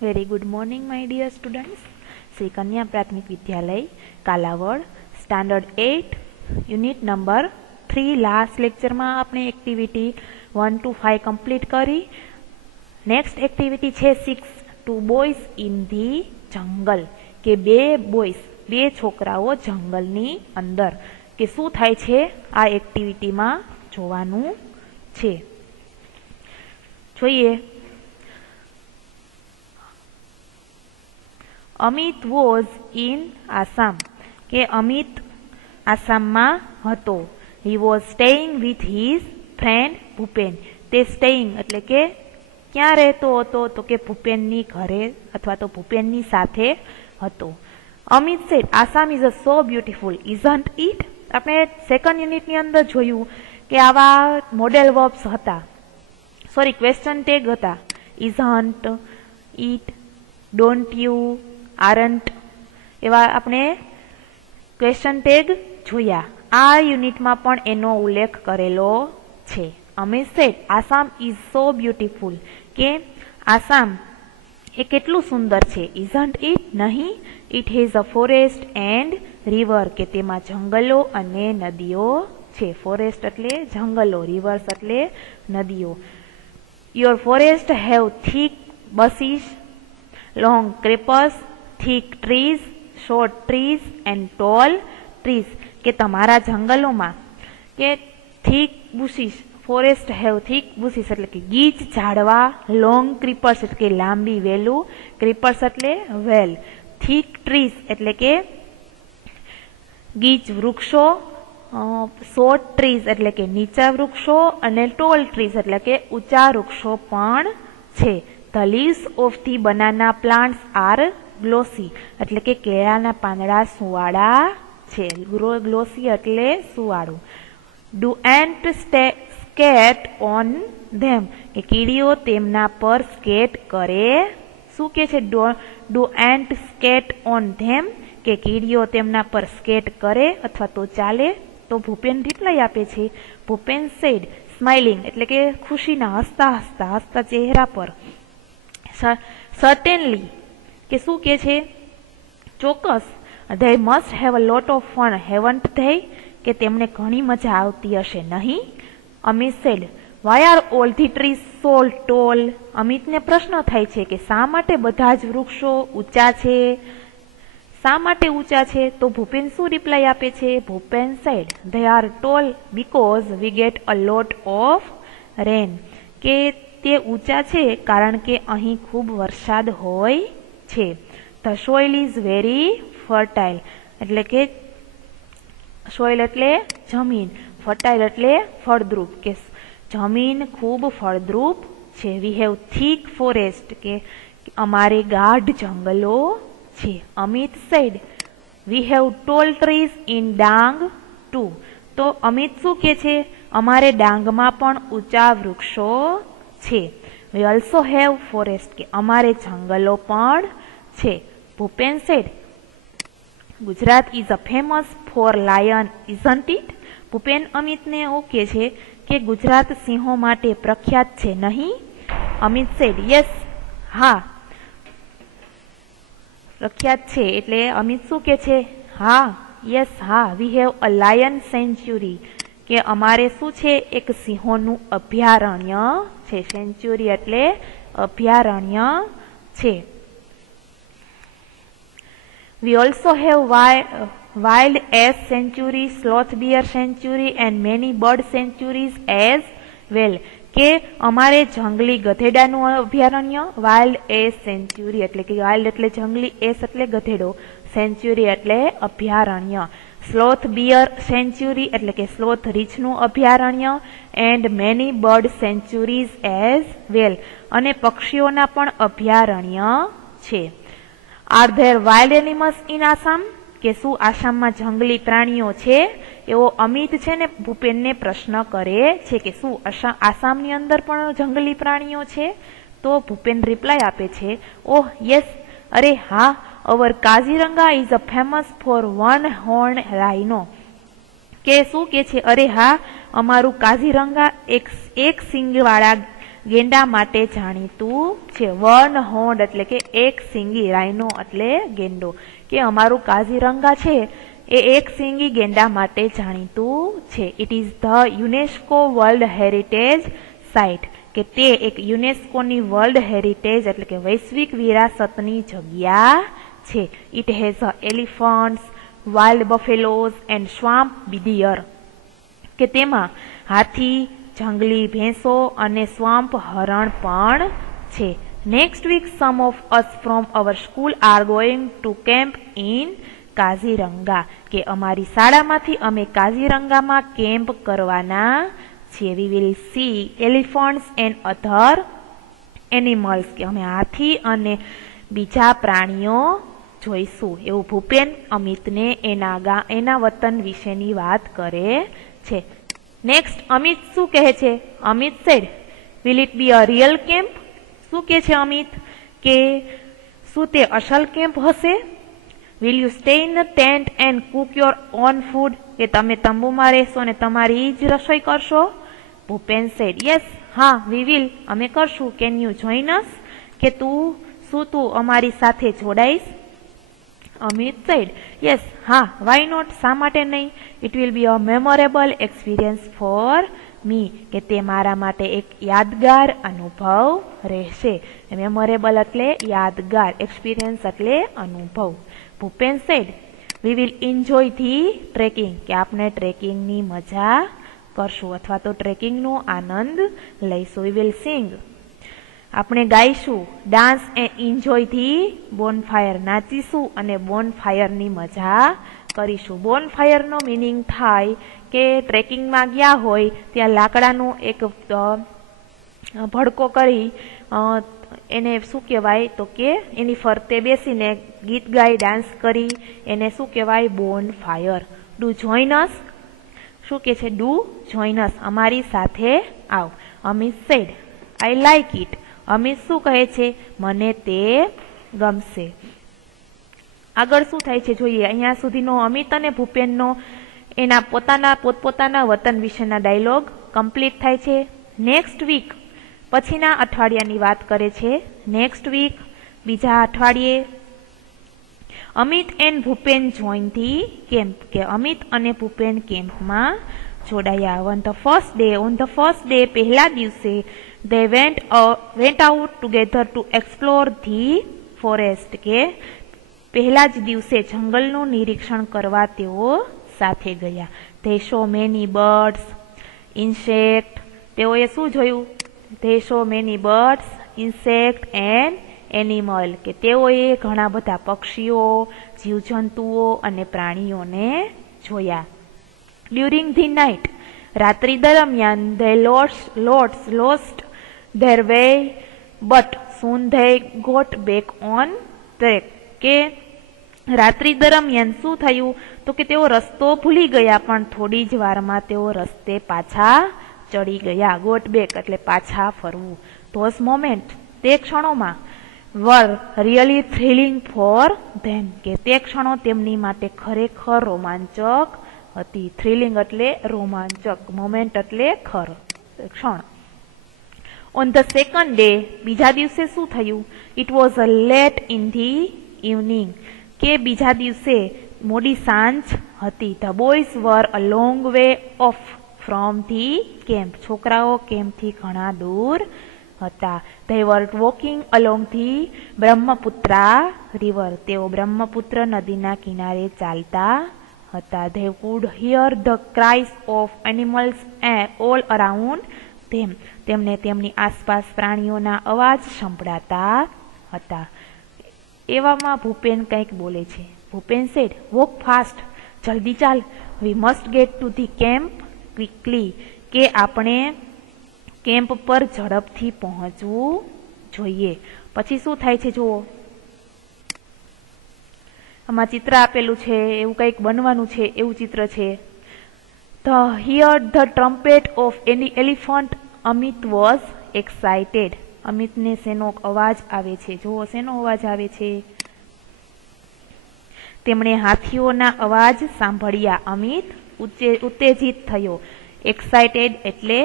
Very good morning, my dear students. Shri कन्या प्राथमिक विद्यालय Kalavad standard 8 unit number 3 last lecture में आपने एक्टिविटी 1 to 5 कंप्लीट करी। नेक्स्ट एक्टिविटी है 6 टू बॉयज इन धी जंगल के बे छोकराओ जंगलनी अंदर के शुं थाय छे आ एक्टिविटी में जोवानुं छे। जोईए अमित वॉज इन आसाम के अमित आसाम में हतो। He was staying with his friend Bhupen. ते स्टेइंग एटले के क्या रहतो हतो तो के भूपेन नी घरे अथवा तो भूपेन नी साथे हतो। Amit said Assam is so beautiful isn't it. आपणे सेकंड यूनिट नी अंदर जोयुं के आवा मॉडल वर्ब्स हता, सॉरी क्वेश्चन टेग हता। Isn't, it, don't you, aren't एवा आपणे क्वेश्चन टेग जोया। आ यूनिट में पण एनो उल्लेख करेलो छे। Amit said Assam is so beautiful के आसाम ए केटलुं सुंदर छे। इजंट इट नहीं, it has a forest and river के तेमां जंगलो अने नदीओ छे। फॉरेस्ट एटले जंगलो, रिवर्स एटले नदीओ। Your forest have thick bushes, long creepers, thick trees, short trees and tall trees के तमारा जंगलों में के thick bushes, forest have thick bushes एटले के गीच झाड़वा, लॉन्ग क्रीपर्स एटले के लांबी वेलू, क्रीपर्स एटले वेल, थिक ट्रीज एटले के गीच वृक्षो, शॉर्ट ट्रीज एटले के नीचा वृक्षो अने टॉल ट्रीज एटले के ऊंचा वृक्षो पण छे। ध लीव्स ऑफ धी बनाना प्लांट्स आर ग्लोसी एटले के केळाना પાંદડા સુવાળા છે। ग्लोसी एटले સુવાળું। Do ant skate on them के कीड़ीओ तेमना पर स्केट करे। શું કે છે? Do ant skate on them के कीड़ीओ तेमना पर स्केट करे अथवा तो चाले। तो भूपेन रिप्लाय आपे छे। भूपेन सेड स्माइलिंग एटले के खुशीना हसता चेहरा पर। सर्टेनली के शू के छे? चोक्कस। They must have a lot of fun haven't they के तेमने घणी मजा आवती हशे नहीं? Amit said why are all the trees so tall. Amit ने प्रश्न थाय छे के शा माटे बधा ज वृक्षो ऊंचा छे, शा माटे ऊंचा छे? तो भूपेन शू रिप्लाय आपे छे? Bhupen said they are tall because we get a lot of rain के ते ऊंचा छे कारण के अहीं खूब वरसाद होय छे। ध सोइल इज वेरी फर्टाइल एटले के सोइल एटले जमीन, फर्टाइल एटले फळद्रुप के जमीन खूब फळद्रुप छे। वी हेव थिक फॉरेस्ट के अमारे गाढ़ जंगलो छे। Amit said we have tall trees in Dang too. तो अमित शू के छे? अमारे डांग में पण ऊंचा वृक्षो छे। वी ऑल्सो हेव फॉरेस्ट के अमारे जंगलो पण छे। Bhupen said Gujarat is a famous for lion isn't it. Bhupen Amit ने ओके छे के गुजरात सिंहो माटे प्रख्यात छे नहीं? अमित सेड यस, हाँ प्रख्यात छे। एटले अमित शू के छे? हाँ, यस, हाँ। We have a lion sanctuary के अमारे शू छे? एक सिंहोनु अभयारण्य छे। सेंच्युरी एटले अभयारण्य छे। We also have wild ass sanctuary, sloth bear sanctuary and many bird sanctuaries as well के अमारे जंगली गधेडानु अभयारण्य, वाइल्ड एस सेंच्युरी एटले के वाइल्ड एटले जंगली, एस एटले गधेडो, सेंच्युरी एटले अभयारण्य। स्लॉथ बियर सेंच्युरी एटले के स्लॉथ रीछनु अभयारण्य and many bird sanctuaries as well अने पक्षीओना पण अभयारण्य छे। Are there wild animals in Assam के शू आसाम में जंगली प्राणीओ छे? एवो अमित छे ने भूपेन ने प्रश्न करे छे के शू आसाम नी अंदर पण जंगली प्राणीओ छे? तो भूपेन रिप्लाय आपे छे ओह यस, अरे हाँ, our Kaziranga is a famous for one horn rhino के शू के छे? अरे हाँ, अमारू काजीरंगा एक सींग वाळा गेंडा माटे जाणीतुं छे। वन हॉर्न्ड एटले के एक सींगी, राइनो एटले गेंडो। के अमारुं काजीरंगा छे ए एक सींगी गेंडा माटे जाणीतुं छे। इट इज ध युनेस्को वर्ल्ड हेरिटेज साइट के ते एक युनेस्कोनी वर्ल्ड हेरिटेज एटले के वैश्विक विरासतनी जग्या छे। It has elephants, wild buffaloes and swamp deer के तेमां हाथी, जंगली भैंसो अने स्वाम्प हरण पण छे। Next week some of us from our school are going to camp in Kaziranga के अमारी शाळामांथी अमे काजीरंगामां केम्प करवाना छीए। We will see elephants and other animals के अमे हाथी अने बीजा प्राणीओ जोईशुं एवुं भूपेन अमितने एना वतन विशेनी वात करे छे। नेक्स्ट अमित शुं कहे छे? Amit said will it be a real camp? शुं कहे छे अमित के शुं ते असल केम्प हशे? Will you stay in the tent and cook your own food के तमे तंबूमां रहेशो ने तमारी ज रसोई करशो? भूपेन सेड यस, हाँ वी विल, अमे करशुं। केन यू जोइन अस के तू अमारी साथे जोडाईश? अमित सेड यस, हाँ वाय नॉट, शा माटे नहीं? It will be a memorable experience for me के ते मारा माटे एक यादगार अनुभव रहेशे। मेमोरेबल एटले यादगार, एक्सपीरियंस एटले अनुभव। Bhupen said we will enjoy the trekking के आपने ट्रेकिंग नी मजा करशुं अथवा तो ट्रेकिंग नो आनंद लईशुं। वी विल सिंग, आपणे गाईशुं। Dance and enjoy the bonfire, नाचीशुं अने बोनफायर नी मजा करीशुं। बोनफायर नो मीनिंग थाय के ट्रेकिंग में गया होय त्यां लाकडानो एक भड़को करी एने शुं कहेवाय तो के एनी फरते बेसीने गीत गाई डांस करी एने शुं कहेवाय बोनफायर। डू जोइन अस, शुं कहे छे? डू जोइन अस, अमारी साथे आव। Amit said I like it. Amit शुं कहे छे? मने ते गमशे। आगळ शुं थाय छे जोईए। अहींया सुधीनो अमित अने भूपेननो एना पोतपोताना वतन विशेना डायलॉग कम्प्लीट थाय छे। नेक्स्ट वीक पछीना अठवाडियानी वात करे छे। नेक्स्ट वीक बीजा अठवाडिये Amit and Bhupen join the camp के अमित अने भूपेन केम्प में जोड़ाया। ऑन द फर्स्ट डे पहला दिवसे they went out together to explore the forest के पहला ज दिवसे जंगलनु निरीक्षण करवा तेओ साथे गया। They saw many birds, insect, तेओए शुं जोयुं? They saw many birds, insect and animal के तेओए घणा बधा पक्षीओ, जीवजंतुओ अने प्राणीओने जोया। ड्यूरिंग धी नाइट, रात्रि दरमियान दे lost their way but soon they got back on track के रात्रि दरमियान शुं थयुं तो के तेओ रस्तो भूली गया पण थोड़ी ज वारमां तेओ रस्ते पाछा चढ़ी गया। गोट बेक एटले पाछा फरवुं। धोज मोमेंट, ते क्षणोमां were really thrilling for them के ते क्षणो तेमनी माटे खरेखर रोमांचक हती। थ्रिलिंग एटले रोमांचक, मोमेंट एटले क्षण। ऑन द सेकंड डे बीजा दिवसे शुं थयुं? इट वॉज अ लेट इन धी इवनिंग के बीजा दिवसे मोडी सांज हती। ध boys were a long way of from धी केम्प, छोकराओ केम्प थी घणा दूर हता। दे वर वॉकिंग अलोंग धी ब्रह्मपुत्रा रिवर, तेओ ब्रह्मपुत्र नदीना किनारे चालता हता। They could hear the cries of animals all around them, तेमने तेमनी आसपास प्राणीओना अवाज संभळाता हता। एवामां भूपेन कंईक बोले छे। भूपेन सेड वॉक फास्ट, जल्दी चाल। वी मस्ट गेट टू धी केम्प क्विकली के आपणे केम्प पर झड़पथी पहोंचवुं जोईए। पछी शुं थाय छे जुओ, आमां चित्र आपेलुं छे, एवुं कंईक बनवानुं छे एवुं चित्र छे। The hear the trumpet of any elephant Amit was excited. Amit ने सेनो अवाज आवे छे, जुओ सेनो अवाज आवे छे। तेमणे हाथीओना अवाज सांभळ्या। अमित उत्तेजित थयो। एक्साइटेड एटले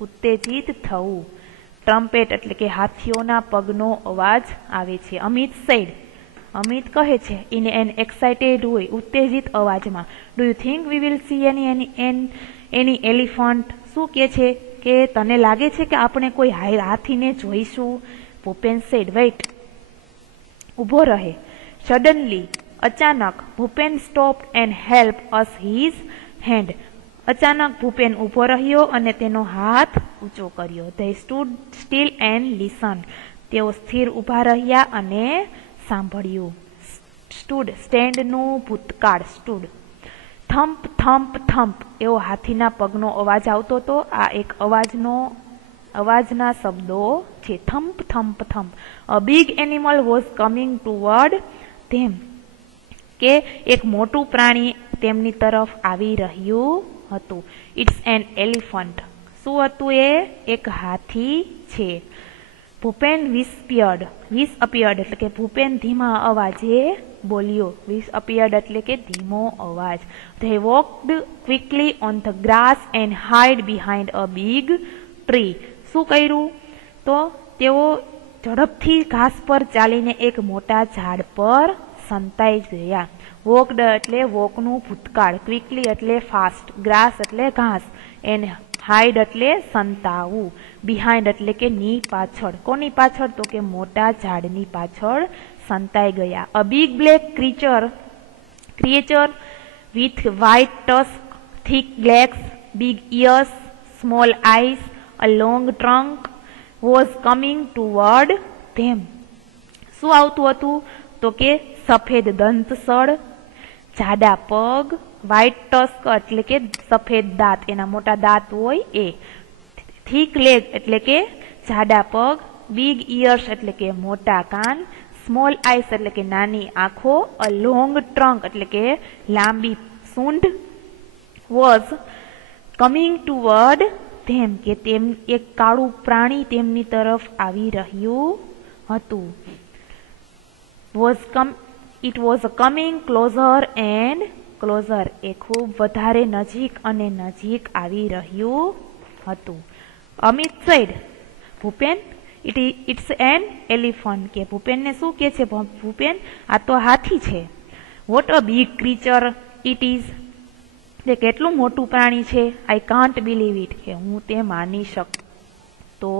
उत्तेजित थवुं। ટ્રમ્પેટ એટલે કે હાથીઓના પગનો અવાજ આવે છે. અમિત સેડ, અમિત કહે છે ઇન એન એક્સાઇટેડ વે, ઉત્તેજિત અવાજમાં, do you think we will see any elephant, શું કે છે કે તને લાગે છે કે આપણે કોઈ હાથીને જોઈશું? ભૂપેન સેડ વેઇટ, ઊભો રહે. સડનલી, અચાનક, Bhupen stopped and help us his hand, અચાનક ભૂપેન ઊભો રહ્યો અને તેનો હાથ ઊંચો કર્યો. They stood steel and listen, તેઓ સ્થિર ઊભા રહ્યા અને સાંભળ્યું. સ્ટૂડ, સ્ટેન્ડનું ભૂતકાળ, સ્ટૂડ. થમ્પ થમ્પ થમ્પ, એવો હાથીના પગનો અવાજ આવતો હતો. આ એક અવાજના શબ્દો છે. Thump thump thump. A big animal was coming toward them, કે એક મોટું પ્રાણી તેમની તરફ આવી રહ્યું હતું. ઇટ્સ એન એલિફન્ટ, શું હતું એ? એક હાથી છે. ભૂપેન વિસઅપિયર્ડ એટલે કે ભૂપેન ધીમા અવાજે બોલ્યો. વિસઅપિયર્ડ એટલે કે ધીમો અવાજ. They walked quickly on the grass and hide behind a big tree. શું કર્યું? તો તેઓ ઝડપથી ઘાસ પર ચાલીને એક મોટા ઝાડ પર સંતાઈ ગયા. વોકડ એટલે વોકનું ભૂતકાળ, ક્વિકલી એટલે ફાસ્ટ, ગ્રાસ એટલે ઘાસ, એન્ડ હાઇડ એટલે સંતાવું, બિહાઇન્ડ એટલે કે ની પાછળ. કોની પાછળ? તો કે મોટા ઝાડની પાછળ સંતાઈ ગયા. A big black creature with white tusk, thick legs, big ears, small eyes, a long trunk was coming toward them. શું આવતું હતું? તો કે સફેદ દંતસળ, જાડા પગ, વ્હાઇટ ટસ્ક એટલે કે સફેદ દાંત, એના મોટા દાંત હોય એ, થીક લેગ એટલે કે જાડા પગ, બિગ ઇયર્સ એટલે કે મોટા કાન, સ્મોલ આઈસ એટલે કે નાની આંખો, અ લોંગ ટ્રંક એટલે કે લાંબી સૂંઢ, વોઝ કમિંગ ટુવર્ડ ધેમ, કે એક કાળું પ્રાણી તેમની તરફ આવી રહ્યું હતું. It was coming closer and closer, એ ખૂબ વધારે નજીક અને નજીક આવી રહ્યું હતું. Amit said, Bhupen it's an elephant, કે ભૂપેનને શું કે છે? ભૂપેન, આ તો હાથી છે. What a big creature it is, તે કેટલું મોટું પ્રાણી છે. આઈ કાન્ટ બિલીવ ઇટ, કે હું તે માની શકતો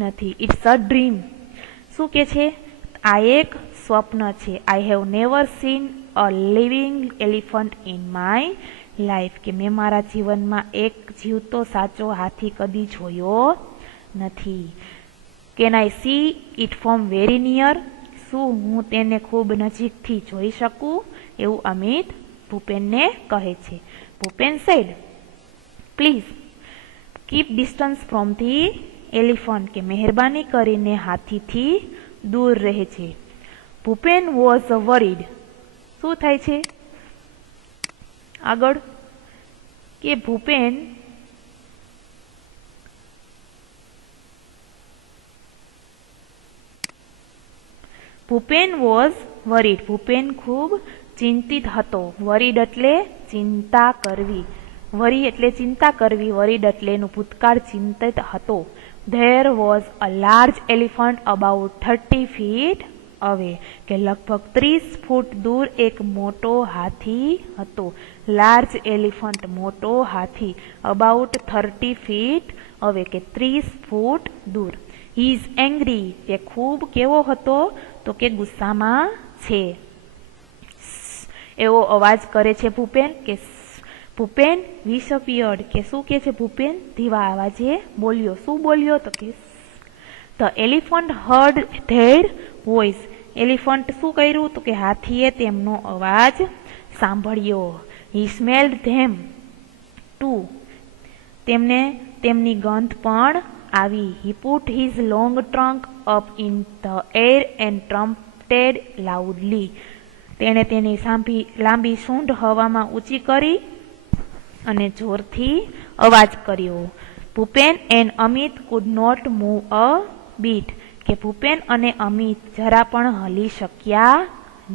નથી. ઇટ્સ અ ડ્રીમ, શું કે છે? આ એક સ્વપ્ન છે. I have never scene a living elephant in my life, કે મેં મારા જીવનમાં એક જીવતો સાચો હાથી કદી જોયો નથી. Can I C it from very near, શું હું તેને ખૂબ નજીકથી જોઈ શકું? એવું અમિત ભૂપેનને કહે છે. Bhupen said, please keep distance from the elephant, કે મહેરબાની કરીને હાથીથી દૂર રહે છે. ભૂપેન વોઝ વરીડ, શું થાય છે આગળ? કે ભૂપેન વોઝ વરીડ, ભૂપેન ખૂબ ચિંતિત હતો. વરીડ એટલે ચિંતા કરવી, વરી એટલે ચિંતા કરવી, વરીડ એટલે એનું ભૂતકાળ ચિંતિત હતો. There was a large elephant about 30 feet અવે, કે લગભગ 30 ફૂટ દૂર એક મોટો હાથી હતો. લાર્જ એલિફન્ટ મોટો હાથી, અબાઉટ 30 feet અવે કે 30 ફૂટ દૂર. હી ઇઝ એંગ્રી, કે ખૂબ કેવો હતો? તો કે ગુસ્સામાં છે. એવો અવાજ કરે છે ભૂપેન, કે ભૂપેન વિસઅપિયર્ડ, કે શું કે છે? ભૂપેન ધીમા અવાજે બોલ્યો. શું બોલ્યો? તો કે the elephant heard their voice, elephant શું કર્યું? તો કે હાથીએ તેમનો અવાજ સાંભળ્યો. હી સ્મેલ્ડ ધેમ ટુ, તેમને તેમની ગંધ પણ આવી. He put his long trunk up in the air and trumpeted loudly, તેણે તેની લાંબી સૂંઢ હવામાં ઊંચી કરી અને જોરથી અવાજ કર્યો. Bhupen and Amit could not move a bit, કે ભૂપેન અને અમિત જરા પણ હલી શક્યા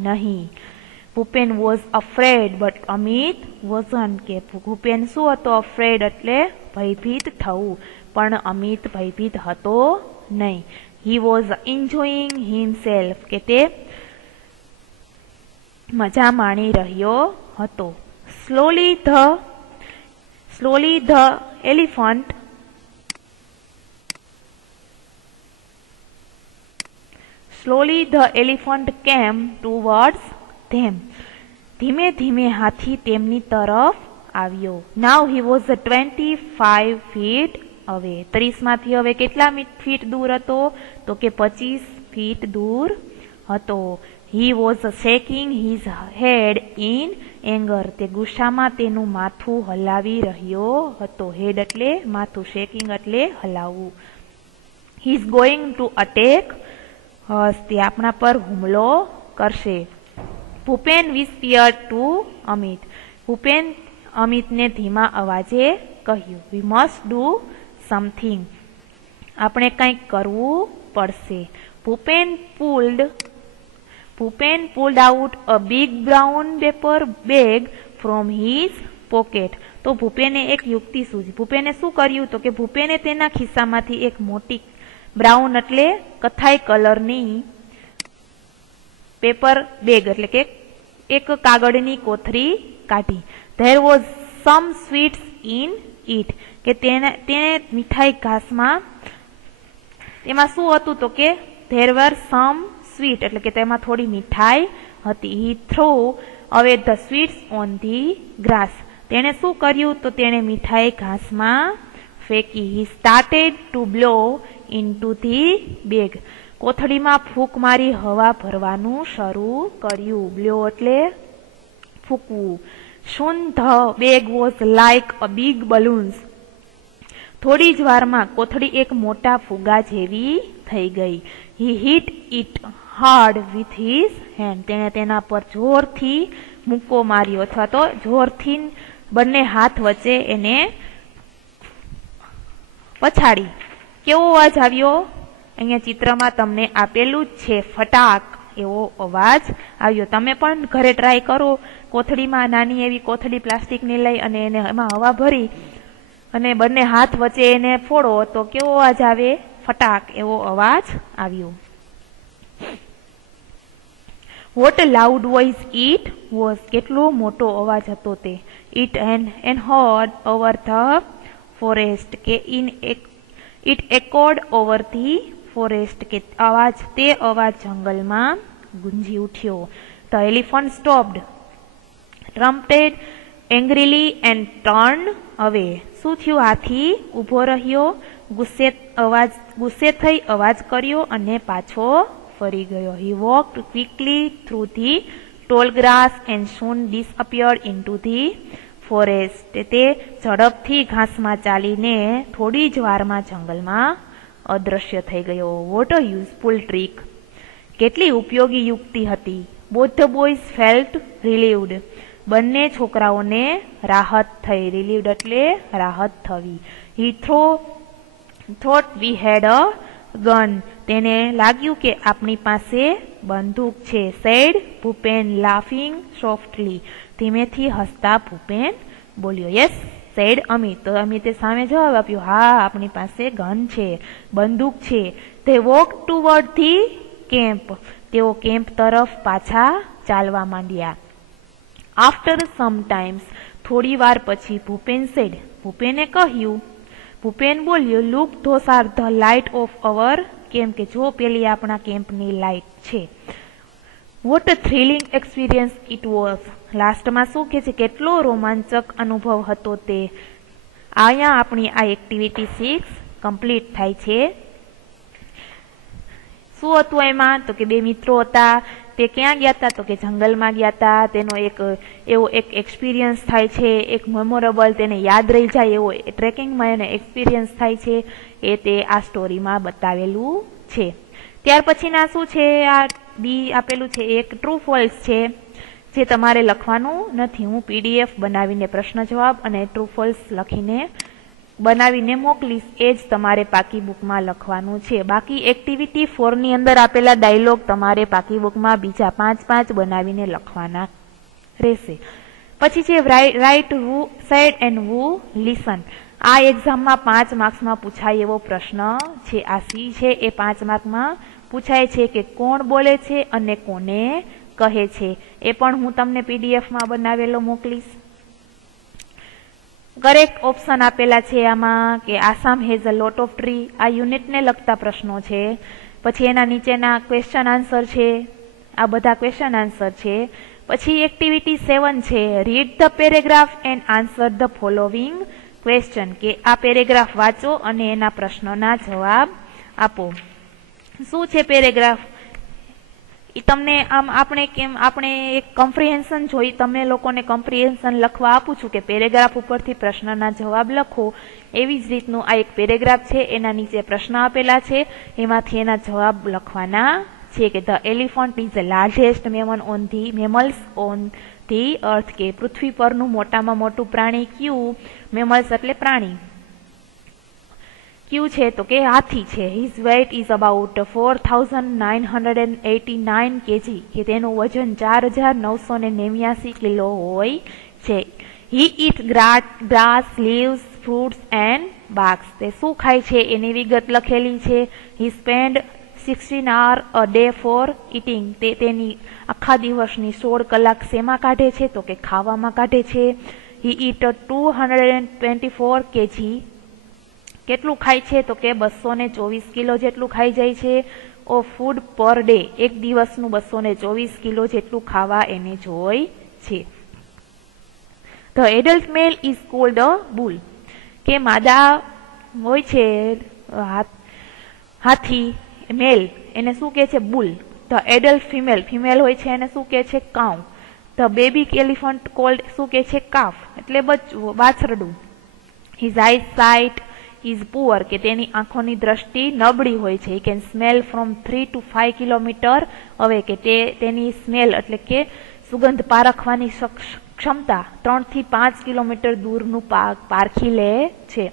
નહીં. Bhupen was afraid but Amit wasn't, કે ભૂપેન શું હતો? અફ્રેડ એટલે ભયભીત થવું, પણ અમિત ભયભીત હતો નહીં. હી વોઝ એન્જોયિંગ હિમસેલ્ફ કે તે મજા માણી રહ્યો હતો. સ્લોલી ધ એલિફન્ટ કેમ ટુવર્ડ્સ ધેમ. ધીમે ધીમે હાથી તેમની તરફ આવ્યો. નાવ હી વોઝ 25 ફીટ અવે. 30 માંથી હવે કેટલા ફીટ દૂર હતો? તો કે 25 ફીટ દૂર હતો. He was shaking his head in anger. તે ગુસ્સામાં તેનું માથું હલાવી રહ્યો હતો. હેડ એટલે માથું, શેકિંગ એટલે હલાવવું. He is going to attack us. તે આપણા પર હુમલો કરશે. Bhupen whispered to Amit. ભૂપેન અમિતને ધીમા અવાજે કહ્યું, વી મસ્ટ ડુ સમથિંગ. આપણે કંઈક કરવું પડશે. Bhupen pulled out a big brown paper bag from his pocket. તો ભૂપેને એક યુક્તિ સૂઝી. ભૂપેને શું કર્યું? તો કે ભૂપેને તેના ખિસ્સામાંથી એક મોટી બ્રાઉન એટલે કથાઈ કલરની પેપર બેગ એટલે કે એક કાગળની કોથળી કાઢી. There was some sweets in it. કે તેને મીઠાઈ ઘાસમાં તેમાં શું હતું? તો કે ધેર વર સમ સ્વીટ એટલે કે તેમાં થોડી મીઠાઈ હતી. He throw away the sweets on the grass. તેણે શું કર્યું? તો તેણે મીઠાઈ ઘાસમાં ફેંકી. He started to blow into the bag. કોથળીમાં ફૂંક મારી હવા ભરવાનું શરૂ કર્યું. બ્લો એટલે ફૂંકવું. Soon the bag was like a big balloon. થોડી જ વારમાં કોથળી એક મોટા ફુગા જેવી થઈ ગઈ. He hit it hard with his hand. તેણે તેના પર જોરથી મુક્કો માર્યો અથવા તો જોરથી બંને હાથ વચ્ચે એને પછાડી. કેવો અવાજ આવ્યો? અહીંયા ચિત્રમાં તમને આપેલું જ છે, ફટાક એવો અવાજ આવ્યો. તમે પણ ઘરે ટ્રાય કરો. કોથળીમાં નાની એવી કોથળી પ્લાસ્ટિકની લઈ અને એને એમાં હવા ભરી અને બંને હાથ વચ્ચે એને ફોડો તો કેવો અવાજ આવે? ફટાક એવો અવાજ આવ્યો. What loud voice it was. કેટલો મોટો અવાજ હતો તે. It and heard over the forest કે it echoed over the forest કે તે અવાજ જંગલમાં ગુંજી ઉઠ્યો. The elephant stopped, trumpeted angrily and turn away. શું થયું? હાથી ઊભો રહ્યો, ગુસ્સે થઈ અવાજ કર્યો અને પાછો ફરી ગયો. He walked quickly through the tall grass and soon disappeared into the forest. તે ઝડપથી ઘાસમાં ચાલીને થોડી જ વારમાં જંગલમાં અદ્રશ્ય થઈ ગયો. What a useful trick. કેટલી ઉપયોગી યુક્તિ હતી. Both the boys felt relieved. બંને છોકરાઓને રાહત થઈ. રિલીવ્ડ એટલે રાહત થવી. He thought we had a gun. તેને લાગ્યું કે આપણી પાસે બંદૂક છે. Said Bhupen laughing softly. ધીમેથી હસતા ભૂપેન બોલ્યો. Yes said Amit. તો અમિતે સામે જવાબ આપ્યો, હા આપણી પાસે ગન છે, બંદૂક છે. They walk toward the camp. તેઓ કેમ્પ તરફ પાછા ચાલવા માંડ્યા. After some times. થોડી વાર પછી ભૂપેન સેડ. ભૂપેને કહ્યું, ભૂપેન બોલ્યો, look those are the light of our camp. કે જો પેલી આપણા કેમ્પની લાઇટ છે. What a thrilling experience it was. લાસ્ટમાં શું કે છે? કેટલો રોમાંચક અનુભવ હતો તે. અહીંયા આપણી આ એક્ટિવિટી 6 કમ્પ્લીટ થાય છે. શું હતું એમાં? તો કે બે મિત્રો હતા. તે ક્યાં ગયા હતા? તો કે જંગલમાં ગયા હતા. તેનો એવો એક એક્સપિરિયન્સ થાય છે, એક મેમોરેબલ, તેને યાદ રહી જાય એવો ટ્રેકિંગમાં એને એક્સપિરિયન્સ થાય છે. એ તે આ સ્ટોરીમાં બતાવેલું છે. ત્યાર પછીના શું છે? આ બી આપેલું છે એક ટ્રુ ફોલ્સ છે, જે તમારે લખવાનું નથી. હું PDF બનાવીને પ્રશ્ન જવાબ અને ટ્રુ ફોલ્સ લખીને બનાવીને મોકલીશ. એ જ તમારે પાકી બુકમાં લખવાનું છે. બાકી એક્ટિવિટી 4 ની અંદર આપેલા ડાયલોગ તમારે પાકી બુકમાં બીજા 5 બનાવીને લખવાના રહેશે. પછી છે write who said and who listen. આ એક્ઝામમાં 5 માર્ક્સમાં પૂછાય એવો પ્રશ્ન છે. આ સી છે એ 5 માર્કમાં પૂછાય છે કે કોણ બોલે છે અને કોને કહે છે. એ પણ હું તમને પીડીએફમાં બનાવેલો મોકલીશ. કરેક્ટ ઓપ્શન આપેલા છે આમાં કે Assam has a lot of tree. આ યુનિટને લગતા પ્રશ્નો છે. પછી એના નીચેના ક્વેશ્ચન આન્સર છે. આ બધા ક્વેશ્ચન આન્સર છે. પછી એક્ટિવિટી 7 છે read the paragraph and answer the following question, કે આ પેરેગ્રાફ વાંચો અને એના પ્રશ્નોના જવાબ આપો. શું છે પેરેગ્રાફ? એ તમને આપણે એક કમ્પ્રિહેન્શન જોઈ, તમને લોકોને કમ્પ્રિહેન્શન લખવા આપું છું કે પેરેગ્રાફ ઉપરથી પ્રશ્નના જવાબ લખો. એવી જ રીતનું આ એક પેરેગ્રાફ છે. એના નીચે પ્રશ્ન આપેલા છે, એમાંથી એના જવાબ લખવાના છે. કે the elephant is the largest mammals on the અર્થ, કે પૃથ્વી પરનું મોટામાં મોટું પ્રાણી કયું? મેમલ્સ એટલે પ્રાણી. ક્યુ છે તો કે હાથી છે. His weight is about 4989 kg, કે તેનું વજન 4989 કિલો હોય છે. He eat grass, leaves, fruits and barks. તે શું ખાય છે એની વિગત લખેલી છે. He spend 16 hours a day for eating. તેની આખા દિવસની 16 કલાક શેમાં કાઢે છે તો કે ખાવામાં કાઢે છે. He it 224 kg. કેટલું ખાય છે તો કે 224 કિલો જેટલું ખાઈ જાય છે. Of food per day. એક દિવસનું 224 કિલો જેટલું ખાવા એને જોઈ છે. The adult male is called a bull, કે માદા હોય છે હાથી મેલ, એને શું કહે છે? બુલ. ધ એડલ્ટ ફિમેલ હોય છે એને શું કહે છે? Cow. The baby elephant called શું કહે છે? કાફ, એટલે બાછરડું. His eyes sight is poor, કે તેની આંખોની દ્રષ્ટિ નબળી હોય છે. He can smell from 3 to 5 kilometre હવે, કે તેની સ્મેલ એટલે કે સુગંધ પારખવાની ક્ષમતા 3 થી 5 કિલોમીટર દૂરનું પારખી લે છે.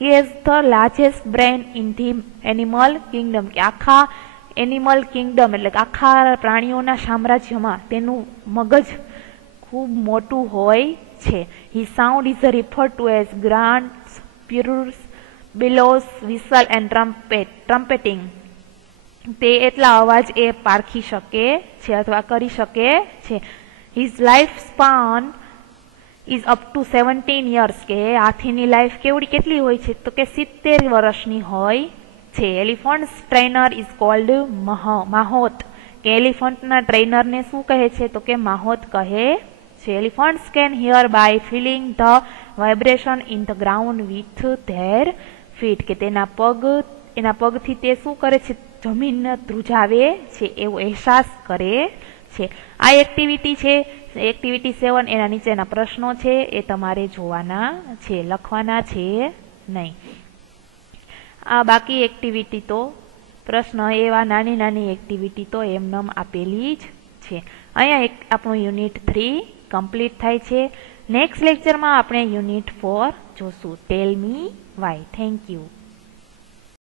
He has the largest brain in the animal Kingdom, કે આખા એનિમલ કિંગડમ એટલે કે આખા પ્રાણીઓના સામ્રાજ્યમાં તેનું મગજ ખૂબ મોટું હોય છે. He sound is refer to as grunts, purrs, bellows, whistle and trumpeting. તે એટલા અવાજ એ પારખી શકે છે અથવા કરી શકે છે. His life span is up to 17 years, કે હાથીની લાઈફ કેટલી હોય છે તો કે 70 વર્ષની હોય છે. એલિફન્ટ ટ્રેનર ઇઝ કોલ્ડ માહોત, કે એલિફન્ટના ટ્રેનરને શું કહે છે તો કે માહોત કહે છે. Elephants can hear by feeling the vibration in the ground with their feet, કે એના પગથી તે શું કરે છે? જમીનને ધ્રુજાવે છે એવો અહેસાસ કરે છે. આ એક્ટિવિટી છે એક્ટિવિટી 7. એના નીચેના પ્રશ્નો છે એ તમારે જોવાના છે, લખવાના છે નહીં. આ બાકી એક્ટિવિટી તો પ્રશ્ન એવા નાની એક્ટિવિટી તો એમનેમ આપેલી જ છે. અહીંયા આપણું યુનિટ 3 કમ્પ્લીટ થાય છે. નેક્સ્ટ લેક્ચરમાં આપણે યુનિટ 4 જોશું. ટેલ મી વાય. Thank you.